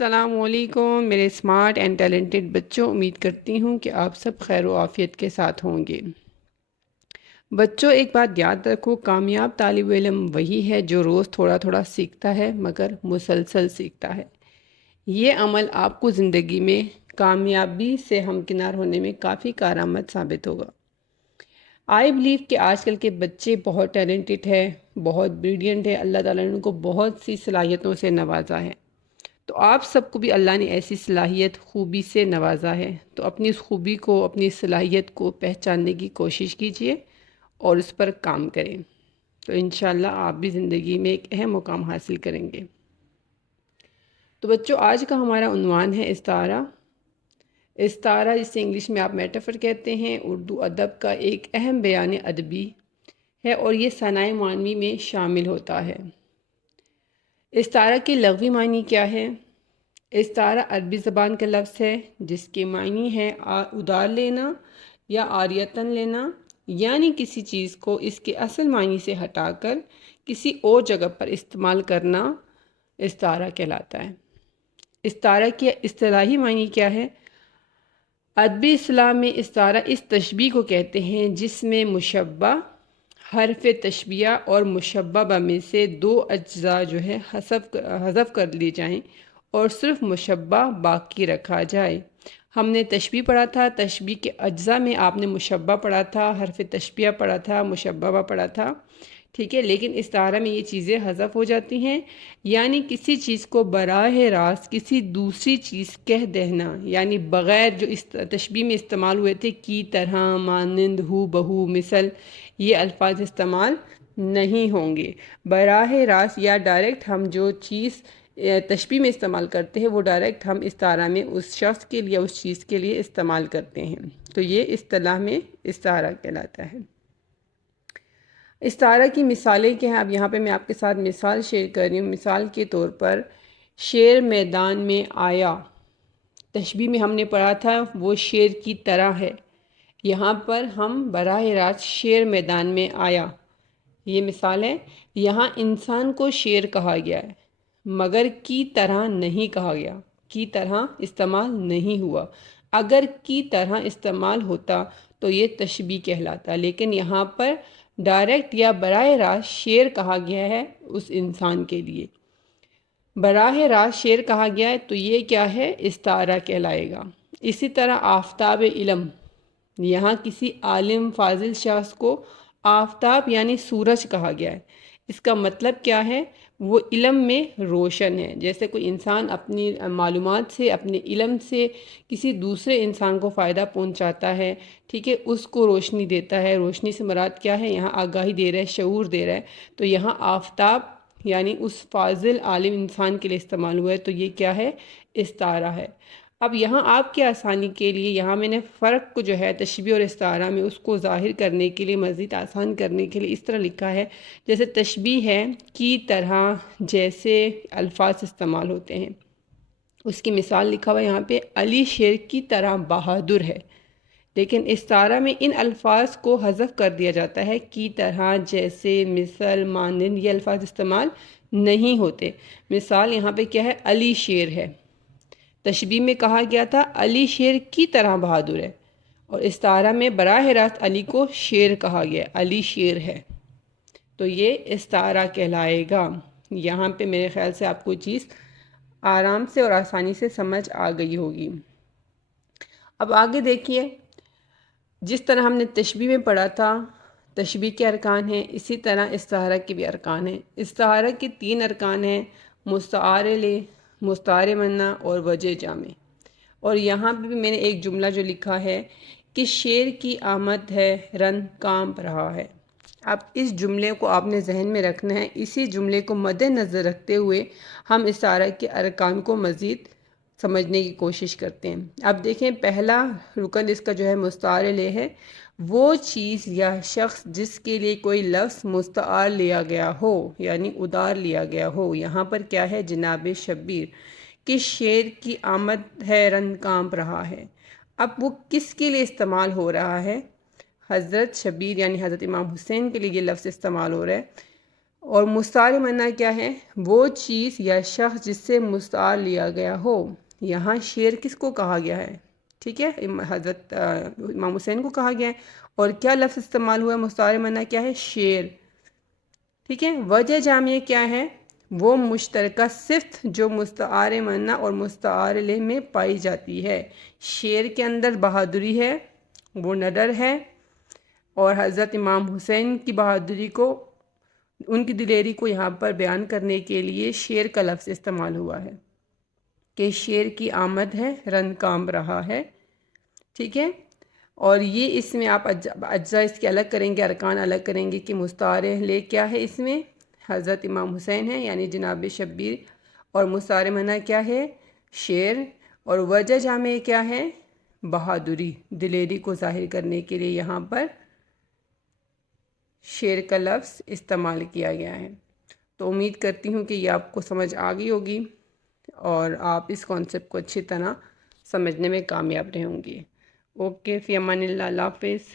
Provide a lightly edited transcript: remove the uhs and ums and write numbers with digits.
السلام علیکم میرے اسمارٹ اینڈ ٹیلنٹڈ بچوں، امید کرتی ہوں کہ آپ سب خیر و عافیت کے ساتھ ہوں گے۔ بچوں، ایک بات یاد رکھو، کامیاب طالب علم وہی ہے جو روز تھوڑا تھوڑا سیکھتا ہے مگر مسلسل سیکھتا ہے۔ یہ عمل آپ کو زندگی میں کامیابی سے ہمکنار ہونے میں کافی کارآمد ثابت ہوگا۔ آئی بلیو کہ آج کل کے بچے بہت ٹیلنٹڈ ہے، بہت بریلینٹ ہے، اللہ تعالیٰ نے ان کو بہت سی صلاحیتوں سے نوازا ہے۔ تو آپ سب کو بھی اللہ نے ایسی صلاحیت خوبی سے نوازا ہے، تو اپنی اس خوبی کو، اپنی صلاحیت کو پہچاننے کی کوشش کیجئے اور اس پر کام کریں، تو انشاءاللہ آپ بھی زندگی میں ایک اہم مقام حاصل کریں گے۔ تو بچوں، آج کا ہمارا عنوان ہے استعارہ۔ استعارہ جسے انگلش میں آپ میٹافر کہتے ہیں، اردو ادب کا ایک اہم بیان ادبی ہے اور یہ صنائع معنوی میں شامل ہوتا ہے۔ استعارہ کے لغوی معنی کیا ہے؟ استعارہ عربی زبان کا لفظ ہے جس کے معنی ہے ادار لینا یا عاریتاً لینا، یعنی کسی چیز کو اس کے اصل معنی سے ہٹا کر کسی اور جگہ پر استعمال کرنا استعارہ کہلاتا ہے۔ استعارہ کی اصطلاحی معنی کیا ہے؟ ادبی اصطلاح میں استعارہ اس تشبیہ کو کہتے ہیں جس میں مشبہ، حرف تشبیہ اور مشبہ میں سے دو اجزاء جو ہے حذف کر لیے جائیں اور صرف مشبہ باقی رکھا جائے۔ ہم نے تشبیہ پڑھا تھا، تشبیہ کے اجزاء میں آپ نے مشبہ پڑھا تھا، حرف تشبیہ پڑھا تھا، مشبہ پڑھا تھا، ٹھیک ہے، لیکن استعارہ میں یہ چیزیں حذف ہو جاتی ہیں، یعنی کسی چیز کو براہ راست کسی دوسری چیز کہہ دینا، یعنی بغیر جو اس تشبیہ میں استعمال ہوئے تھے کی طرح، مانند، ہو بہو، مثل، یہ الفاظ استعمال نہیں ہوں گے۔ براہ راست یا ڈائریکٹ ہم جو چیز تشبیہ میں استعمال کرتے ہیں وہ ڈائریکٹ ہم استعارہ میں اس شخص کے لیے، اس چیز کے لیے استعمال کرتے ہیں، تو یہ اصطلاح میں استعارہ کہلاتا ہے۔ استعارہ کی مثالیں کیا ہیں؟ اب یہاں پہ میں آپ کے ساتھ مثال شیئر کر رہی ہوں۔ مثال کے طور پر شیر میدان میں آیا، تشبیہ میں ہم نے پڑھا تھا وہ شیر کی طرح ہے، یہاں پر ہم براہ راست شیر میدان میں آیا، یہ مثال ہے۔ یہاں انسان کو شیر کہا گیا ہے مگر کی طرح نہیں کہا گیا، کی طرح استعمال نہیں ہوا۔ اگر کی طرح استعمال ہوتا تو یہ تشبیہ کہلاتا، لیکن یہاں پر ڈائریکٹ یا براہ راست شیر کہا گیا ہے اس انسان کے لیے، براہ راست شیر کہا گیا ہے، تو یہ کیا ہے؟ استعارہ کہلائے گا۔ اسی طرح آفتاب علم، یہاں کسی عالم فاضل شخص کو آفتاب یعنی سورج کہا گیا ہے، اس کا مطلب کیا ہے؟ وہ علم میں روشن ہے۔ جیسے کوئی انسان اپنی معلومات سے، اپنے علم سے کسی دوسرے انسان کو فائدہ پہنچاتا ہے، ٹھیک ہے، اس کو روشنی دیتا ہے۔ روشنی سے مراد کیا ہے؟ یہاں آگاہی دے رہا ہے، شعور دے رہا ہے، تو یہاں آفتاب یعنی اس فاضل عالم انسان کے لیے استعمال ہوا ہے، تو یہ کیا ہے؟ استعارہ ہے۔ اب یہاں آپ کی آسانی کے لیے یہاں میں نے فرق کو جو ہے تشبیہ اور استعارہ میں اس کو ظاہر کرنے کے لیے، مزید آسان کرنے کے لیے اس طرح لکھا ہے، جیسے تشبیہ ہے کی طرح جیسے الفاظ استعمال ہوتے ہیں، اس کی مثال لکھا ہوا ہے یہاں پہ، علی شیر کی طرح بہادر ہے، لیکن استعارہ میں ان الفاظ کو حذف کر دیا جاتا ہے، کی طرح، جیسے، مثل، مانند، یہ الفاظ استعمال نہیں ہوتے۔ مثال یہاں پہ کیا ہے؟ علی شیر ہے، تشبیہ میں کہا گیا تھا علی شیر کی طرح بہادر ہے، اور استعارہ میں براہ راست علی کو شیر کہا گیا، علی شیر ہے، تو یہ استعارہ کہلائے گا۔ یہاں پہ میرے خیال سے آپ کو چیز آرام سے اور آسانی سے سمجھ آ گئی ہوگی۔ اب آگے دیکھیے، جس طرح ہم نے تشبیہ میں پڑھا تھا تشبیہ کے ارکان ہیں، اسی طرح استعارہ کے بھی ارکان ہیں۔ استعارہ کے 3 ارکان ہیں، مستعار لے، مستعار منع اور وجہ جامع۔ اور یہاں پہ بھی میں نے ایک جملہ جو لکھا ہے کہ شیر کی آمد ہے، رن کانپ رہا ہے۔ اب اس جملے کو آپ نے ذہن میں رکھنا ہے، اسی جملے کو مد نظر رکھتے ہوئے ہم استعارہ کے ارکان کو مزید سمجھنے کی کوشش کرتے ہیں۔ اب دیکھیں، پہلا رکن اس کا جو ہے مستعار لے ہے، وہ چیز یا شخص جس کے لیے کوئی لفظ مستعار لیا گیا ہو، یعنی ادار لیا گیا ہو۔ یہاں پر کیا ہے؟ جناب شبیر کہ شیر کی آمد ہے، رن کانپ رہا ہے۔ اب وہ کس کے لیے استعمال ہو رہا ہے؟ حضرت شبیر یعنی حضرت امام حسین کے لیے یہ لفظ استعمال ہو رہا ہے۔ اور مستعار منع کیا ہے؟ وہ چیز یا شخص جس سے مستعار لیا گیا ہو۔ یہاں شعر کس کو کہا گیا ہے؟ ٹھیک ہے، حضرت امام حسین کو کہا گیا ہے۔ اور کیا لفظ استعمال ہوا ہے؟ مستعار منع کیا ہے؟ شعر۔ ٹھیک ہے، وجہ جامعہ کیا ہے؟ وہ مشترکہ صفت جو مستعار منع اور مستعار لہ میں پائی جاتی ہے۔ شعر کے اندر بہادری ہے، وہ نڈر ہے، اور حضرت امام حسین کی بہادری کو، ان کی دلیری کو یہاں پر بیان کرنے کے لیے شعر کا لفظ استعمال ہوا ہے کہ شعر کی آمد ہے، رن کام رہا ہے۔ ٹھیک ہے، اور یہ اس میں آپ اجزاء اس کے الگ کریں گے، ارکان الگ کریں گے کہ مستعار لہ کیا ہے، اس میں حضرت امام حسین ہے یعنی جناب شبیر، اور مستعار منع کیا ہے؟ شعر، اور وجہ جامع کیا ہے؟ بہادری، دلیری کو ظاہر کرنے کے لیے یہاں پر شعر کا لفظ استعمال کیا گیا ہے۔ تو امید کرتی ہوں کہ یہ آپ کو سمجھ آ گئی ہوگی اور آپ اس کانسیپٹ کو اچھی طرح سمجھنے میں کامیاب رہے ہوں گے۔ اوکے، فی امان اللہ، اللہ حافظ۔